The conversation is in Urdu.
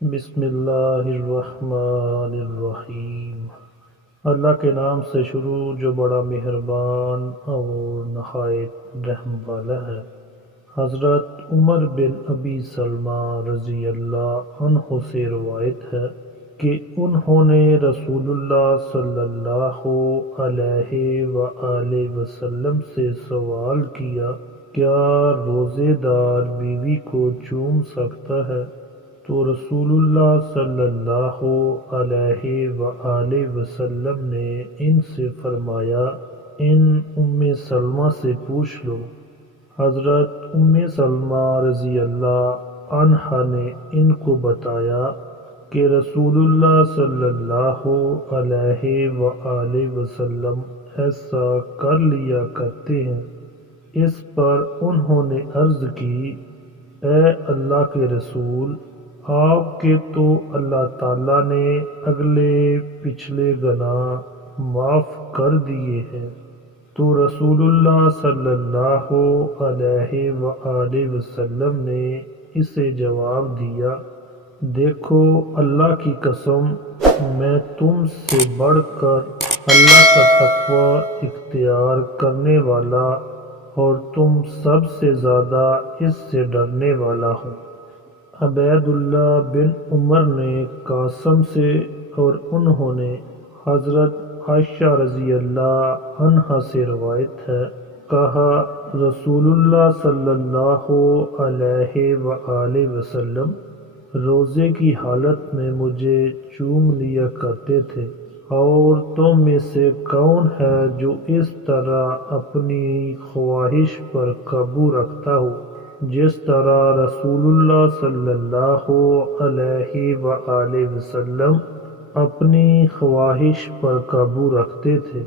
بسم اللہ الرحمن الرحیم۔ اللہ کے نام سے شروع جو بڑا مہربان اور نہایت رحم والا ہے۔ حضرت عمر بن ابی سلمہ رضی اللہ عنہ سے روایت ہے کہ انہوں نے رسول اللہ صلی اللہ علیہ وآلہ وسلم سے سوال کیا، کیا روزے دار بیوی کو چوم سکتا ہے؟ تو رسول اللہ صلی اللہ علیہ وآلہ وسلم نے ان سے فرمایا، ان ام سلمہ سے پوچھ لو۔ حضرت ام سلمہ رضی اللہ عنہا نے ان کو بتایا کہ رسول اللہ صلی اللہ علیہ وآلہ وسلم ایسا کر لیا کرتے ہیں۔ اس پر انہوں نے عرض کی، اے اللہ کے رسول، آپ کے تو اللہ تعالیٰ نے اگلے پچھلے گناہ معاف کر دیے ہیں۔ تو رسول اللہ صلی اللہ علیہ وآلہ وسلم نے اسے جواب دیا، دیکھو اللہ کی قسم، میں تم سے بڑھ کر اللہ کا تقوی اختیار کرنے والا اور تم سب سے زیادہ اس سے ڈرنے والا ہوں۔ عبید اللہ بن عمر نے قاسم سے اور انہوں نے حضرت عائشہ رضی اللہ عنہا سے روایت ہے، کہا رسول اللہ صلی اللہ علیہ وآلہ وسلم روزے کی حالت میں مجھے چوم لیا کرتے تھے۔ عورتوں میں سے کون ہے جو اس طرح اپنی خواہش پر قابو رکھتا ہو جس طرح رسول اللہ صلی اللہ علیہ وآلہ وسلم اپنی خواہش پر قابو رکھتے تھے؟